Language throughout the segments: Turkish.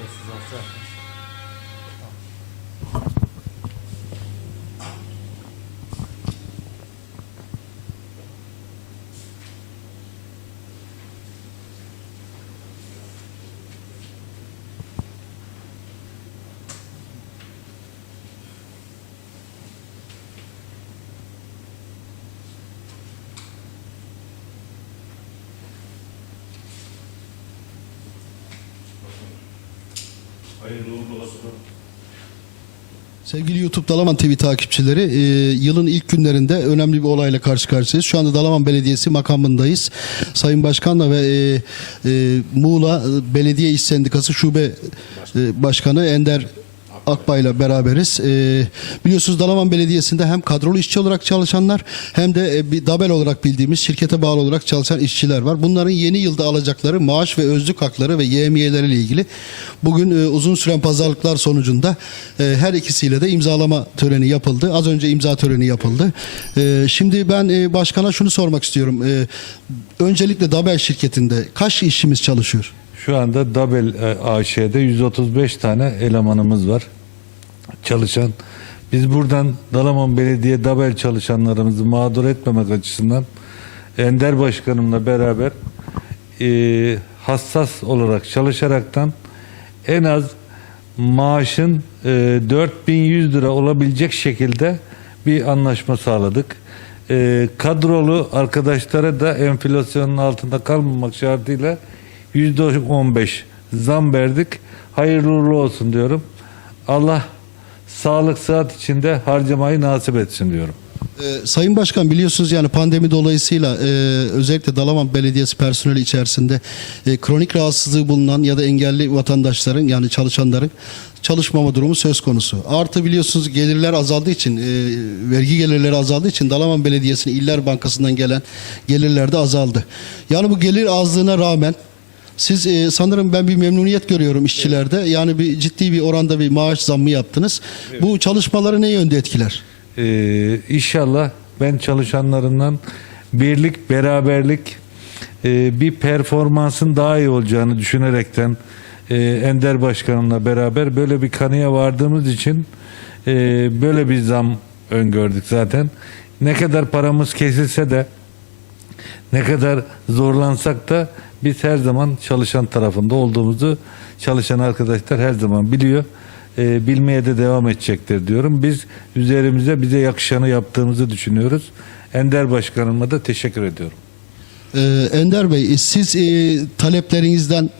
Sessiz olsa. Sevgili YouTube Dalaman TV takipçileri, e, yılın ilk günlerinde önemli bir olayla karşı karşıyayız. Şu anda Dalaman Belediyesi makamındayız. Sayın Başkan'la ve e, e, Muğla Belediye İş Sendikası Şube e, Başkanı Ender Akbay'la beraberiz. E, biliyorsunuz Dalaman Belediyesi'nde hem kadrolu işçi olarak çalışanlar hem de e, bir dabel olarak bildiğimiz şirkete bağlı olarak çalışan işçiler var. Bunların yeni yılda alacakları maaş ve özlük hakları ve yevmiyeleriyle ilgili bugün e, uzun süren pazarlıklar sonucunda e, her ikisiyle de imzalama töreni yapıldı. Az önce imza töreni yapıldı. E, şimdi ben e, başkana şunu sormak istiyorum. E, öncelikle Dabel şirketinde kaç işçimiz çalışıyor? Şu anda Dabel e, AŞ'de 135 tane elemanımız var. Çalışan. Biz buradan Dalaman Belediye Dabel çalışanlarımızı mağdur etmemek açısından Ender Başkanımla beraber e, hassas olarak çalışaraktan en az maaşın e, 4100 lira olabilecek şekilde bir anlaşma sağladık. E, kadrolu arkadaşlara da enflasyonun altında kalmamak şartıyla %15 zam verdik. Hayırlı uğurlu olsun diyorum. Allah sağlık sıhhat içinde harcamayı nasip etsin diyorum. Ee, Sayın Başkan biliyorsunuz yani pandemi dolayısıyla e, özellikle Dalaman Belediyesi personeli içerisinde e, kronik rahatsızlığı bulunan ya da engelli vatandaşların yani çalışanların çalışmama durumu söz konusu. Artı biliyorsunuz gelirler azaldığı için e, vergi gelirleri azaldığı için Dalaman Belediyesi'nin İller Bankası'ndan gelen gelirler de azaldı. Yani bu gelir azlığına rağmen siz e, sanırım ben bir memnuniyet görüyorum işçilerde. Yani bir ciddi bir oranda bir maaş zammı yaptınız. Bu çalışmaları ne yönde etkiler? Ee, inşallah ben çalışanlarından birlik, beraberlik, e, bir performansın daha iyi olacağını düşünerekten e, Ender Başkanımla beraber böyle bir kanıya vardığımız için e, böyle bir zam öngördük zaten. Ne kadar paramız kesilse de ne kadar zorlansak da biz her zaman çalışan tarafında olduğumuzu çalışan arkadaşlar her zaman biliyor. Ee, bilmeye de devam edecektir diyorum. Biz üzerimize bize yakışanı yaptığımızı düşünüyoruz. Ender Başkanıma da teşekkür ediyorum. Ee, Ender Bey, e, siz e, taleplerinizden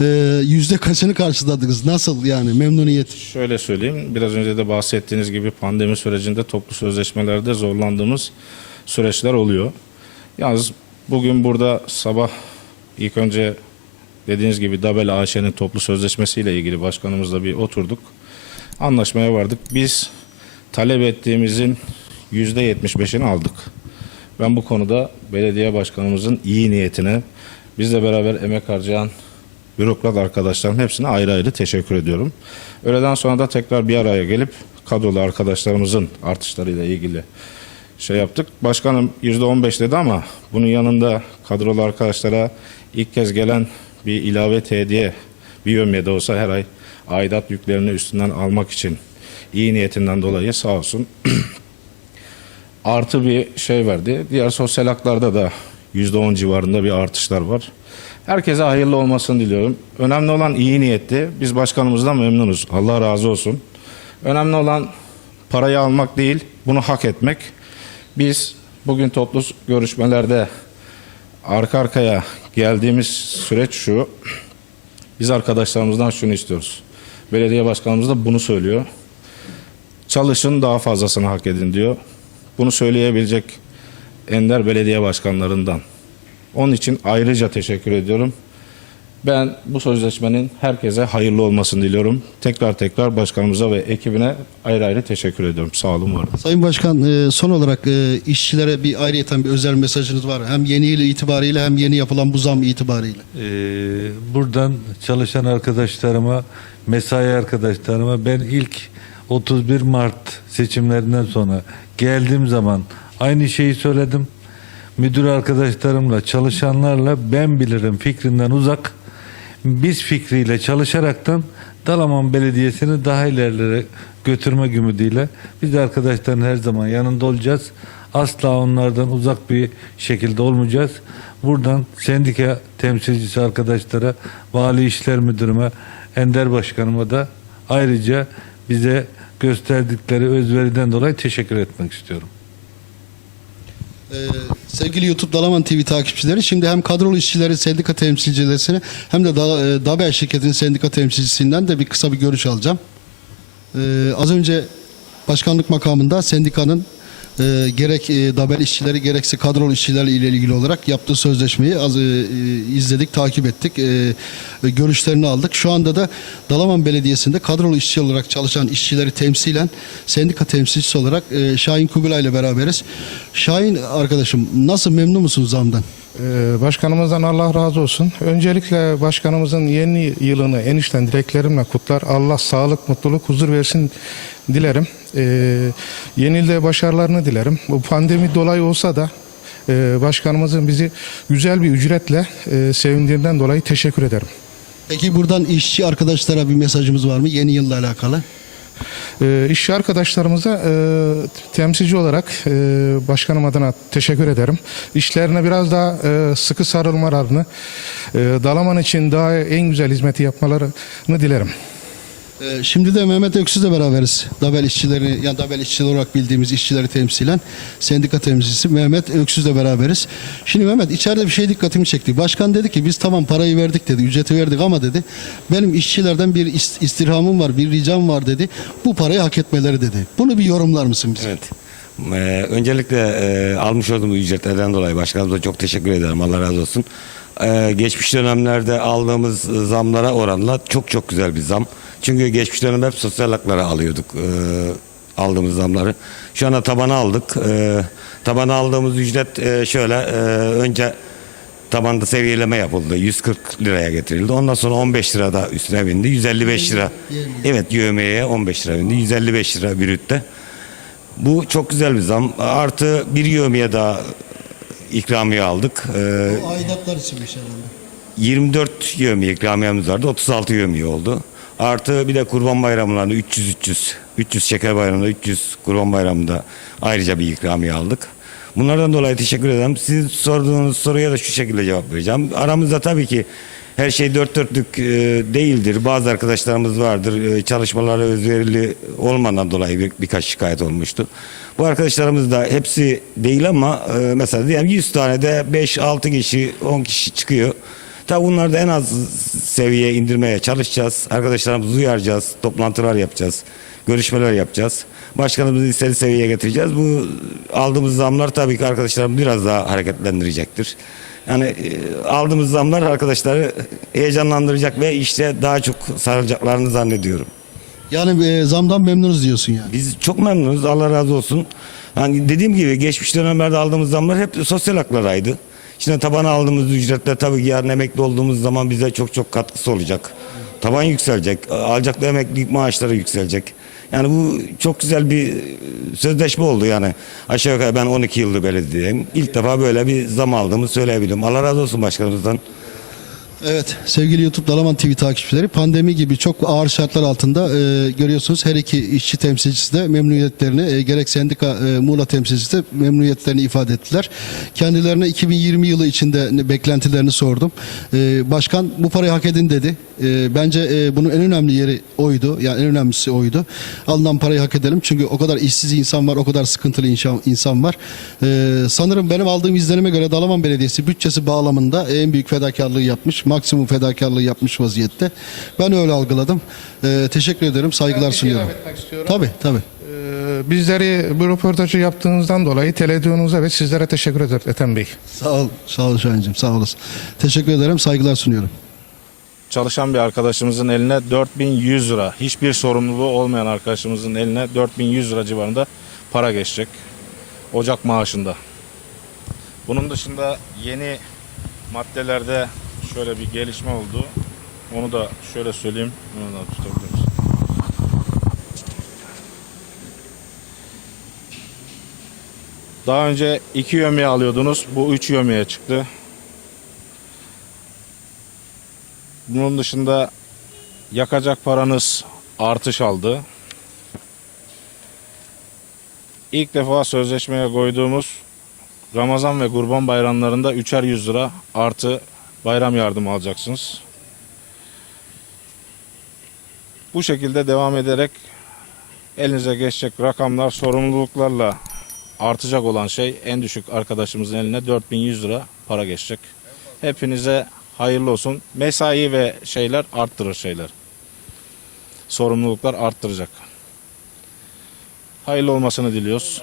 e, yüzde kaçını karşıladınız? Nasıl yani memnuniyet? Şöyle söyleyeyim, biraz önce de bahsettiğiniz gibi pandemi sürecinde toplu sözleşmelerde zorlandığımız süreçler oluyor. Yalnız bugün burada sabah ilk önce dediğiniz gibi Dabel AŞ'nin toplu sözleşmesiyle ilgili başkanımızla bir oturduk. Anlaşmaya vardık. Biz talep ettiğimizin %75'ini aldık. Ben bu konuda belediye başkanımızın iyi niyetine, bizle beraber emek harcayan bürokrat arkadaşların hepsine ayrı ayrı teşekkür ediyorum. Öğleden sonra da tekrar bir araya gelip kadrolu arkadaşlarımızın artışlarıyla ilgili şey yaptık. Başkanım %15 dedi ama bunun yanında kadrolu arkadaşlara ilk kez gelen bir ilave hediye bir yömye de olsa her ay aidat yüklerini üstünden almak için iyi niyetinden dolayı sağ olsun artı bir şey verdi. Diğer sosyal haklarda da %10 civarında bir artışlar var. Herkese hayırlı olmasını diliyorum. Önemli olan iyi niyetli. Biz başkanımızdan memnunuz. Allah razı olsun. Önemli olan parayı almak değil, bunu hak etmek. Biz bugün toplu görüşmelerde arka arkaya geldiğimiz süreç şu. Biz arkadaşlarımızdan şunu istiyoruz. Belediye başkanımız da bunu söylüyor. Çalışın daha fazlasını hak edin diyor. Bunu söyleyebilecek ender belediye başkanlarından. Onun için ayrıca teşekkür ediyorum. Ben bu sözleşmenin herkese hayırlı olmasını diliyorum. Tekrar tekrar başkanımıza ve ekibine ayrı ayrı teşekkür ediyorum. Sağ olun, var olun. Sayın Başkan e, son olarak e, işçilere bir ayrıyeten bir özel mesajınız var. Hem yeni yıl itibariyle hem yeni yapılan bu zam itibariyle. Ee, buradan çalışan arkadaşlarıma, mesai arkadaşlarıma ben ilk 31 Mart seçimlerinden sonra geldiğim zaman aynı şeyi söyledim. Müdür arkadaşlarımla, çalışanlarla ben bilirim fikrinden uzak biz fikriyle çalışaraktan Dalaman Belediyesi'ni daha ilerlere götürme ümidiyle biz de arkadaşların her zaman yanında olacağız. Asla onlardan uzak bir şekilde olmayacağız. Buradan sendika temsilcisi arkadaşlara, vali işler müdürüme, Ender Başkanıma da ayrıca bize gösterdikleri özveriden dolayı teşekkür etmek istiyorum. Ee, sevgili YouTube Dalaman TV takipçileri şimdi hem kadrolu işçileri sendika temsilcilerini hem de Da- e, Daber şirketinin sendika temsilcisinden de bir kısa bir görüş alacağım. Ee, az önce başkanlık makamında sendikanın e, gerek e, Dabel işçileri gerekse kadrolu işçilerle ile ilgili olarak yaptığı sözleşmeyi az e, e, izledik, takip ettik. E, görüşlerini aldık. Şu anda da Dalaman Belediyesi'nde kadrolu işçi olarak çalışan işçileri temsilen sendika temsilcisi olarak e, Şahin Kubilay ile beraberiz. Şahin arkadaşım nasıl memnun musun zamdan? Ee, Başkanımızdan Allah razı olsun. Öncelikle başkanımızın yeni yılını enişten dileklerimle kutlar. Allah sağlık, mutluluk, huzur versin dilerim. Ee, yeni yılda başarılarını dilerim. Bu pandemi dolayı olsa da e, başkanımızın bizi güzel bir ücretle e, sevindiğinden dolayı teşekkür ederim. Peki buradan işçi arkadaşlara bir mesajımız var mı yeni yılla alakalı? Ee, işçi arkadaşlarımıza e, temsilci olarak e, başkanım adına teşekkür ederim. İşlerine biraz daha e, sıkı sarılmalarını, e, Dalaman için daha en güzel hizmeti yapmalarını dilerim. Ee, Şimdi de Mehmet Öksüz'le beraberiz. Dabel işçileri, yani Dabel işçileri olarak bildiğimiz işçileri temsilen sendika temsilcisi Mehmet Öksüz'le beraberiz. Şimdi Mehmet içeride bir şey dikkatimi çekti. Başkan dedi ki biz tamam parayı verdik dedi, ücreti verdik ama dedi benim işçilerden bir ist- istirhamım var, bir ricam var dedi. Bu parayı hak etmeleri dedi. Bunu bir yorumlar mısın bize? Evet. Ee, öncelikle e, almış olduğum ücretlerden dolayı başkanımıza çok teşekkür ederim. Allah razı olsun. Ee, geçmiş dönemlerde aldığımız zamlara oranla çok çok güzel bir zam. Çünkü geçmiş dönem hep sosyal haklara alıyorduk e, aldığımız zamları. Şu anda tabana aldık. E, tabana aldığımız ücret e, şöyle e, önce tabanda seviyeleme yapıldı. 140 liraya getirildi. Ondan sonra 15 lira da üstüne bindi. 155 lira. Evet yövmeye 15 lira bindi. 155 lira brütte. Bu çok güzel bir zam. Artı bir yövmiye daha ikramiye aldık. Ee, O aidatlar içinmiş herhalde. 24 yövmiye ikramiyemiz vardı. 36 yövmiye oldu. Artı bir de kurban bayramlarında 300 300 300 şeker bayramında 300 kurban bayramında ayrıca bir ikramiye aldık. Bunlardan dolayı teşekkür ederim. Sizin sorduğunuz soruya da şu şekilde cevap vereceğim. Aramızda tabii ki her şey dört dörtlük e, değildir. Bazı arkadaşlarımız vardır. E, çalışmaları özverili olmadan dolayı bir, birkaç şikayet olmuştu. Bu arkadaşlarımız da hepsi değil ama e, mesela diyelim 100 tane de 5-6 kişi 10 kişi çıkıyor. Tabi bunları da en az seviyeye indirmeye çalışacağız. Arkadaşlarımızı uyaracağız. Toplantılar yapacağız. Görüşmeler yapacağız. Başkanımızı istediği seviyeye getireceğiz. Bu aldığımız zamlar tabii ki arkadaşlarımız biraz daha hareketlendirecektir. Yani e, aldığımız zamlar arkadaşları heyecanlandıracak ve işte daha çok sarılacaklarını zannediyorum. Yani e, zamdan memnunuz diyorsun yani. Biz çok memnunuz. Allah razı olsun. Yani dediğim gibi geçmiş dönemlerde aldığımız zamlar hep sosyal haklaraydı. Şimdi tabana aldığımız ücretler tabii ki yarın emekli olduğumuz zaman bize çok çok katkısı olacak. Taban yükselecek. Alacaklı emeklilik maaşları yükselecek. Yani bu çok güzel bir sözleşme oldu yani. Aşağı yukarı ben 12 yıldır belediyedeyim. İlk defa böyle bir zam aldığımı söyleyebilirim. Allah razı olsun başkanımızdan. Evet sevgili YouTube Dalaman TV takipçileri pandemi gibi çok ağır şartlar altında e, görüyorsunuz her iki işçi temsilcisi de memnuniyetlerini e, gerek sendika e, Muğla temsilcisi de memnuniyetlerini ifade ettiler. Kendilerine 2020 yılı içinde beklentilerini sordum. E, başkan bu parayı hak edin dedi. E, bence e, bunun en önemli yeri oydu. Yani en önemlisi oydu. Alınan parayı hak edelim. Çünkü o kadar işsiz insan var, o kadar sıkıntılı insan, insan var. E, sanırım benim aldığım izlenime göre Dalaman Belediyesi bütçesi bağlamında en büyük fedakarlığı yapmış. Maksimum fedakarlığı yapmış vaziyette. Ben öyle algıladım. E, teşekkür ederim. Saygılar şey sunuyorum. Tabii tabii. Ee, bizleri bu röportajı yaptığınızdan dolayı televizyonunuza ve sizlere teşekkür ederim Ethem Bey. Sağ ol. Sağ ol Şahin'cim. Sağ olasın. Teşekkür ederim. Saygılar sunuyorum. Çalışan bir arkadaşımızın eline 4100 lira, hiçbir sorumluluğu olmayan arkadaşımızın eline 4100 lira civarında para geçecek. Ocak maaşında. Bunun dışında yeni maddelerde şöyle bir gelişme oldu. Onu da şöyle söyleyeyim. Bunu da tutabilir misin? Daha önce iki yömeye alıyordunuz. Bu üç yömeye çıktı. Bunun dışında yakacak paranız artış aldı. İlk defa sözleşmeye koyduğumuz Ramazan ve Kurban bayramlarında üçer 100 lira artı bayram yardımı alacaksınız. Bu şekilde devam ederek elinize geçecek rakamlar sorumluluklarla artacak olan şey en düşük arkadaşımızın eline 4100 lira para geçecek. Hepinize hayırlı olsun. Mesai ve şeyler arttırır şeyler. Sorumluluklar arttıracak. Hayırlı olmasını diliyoruz.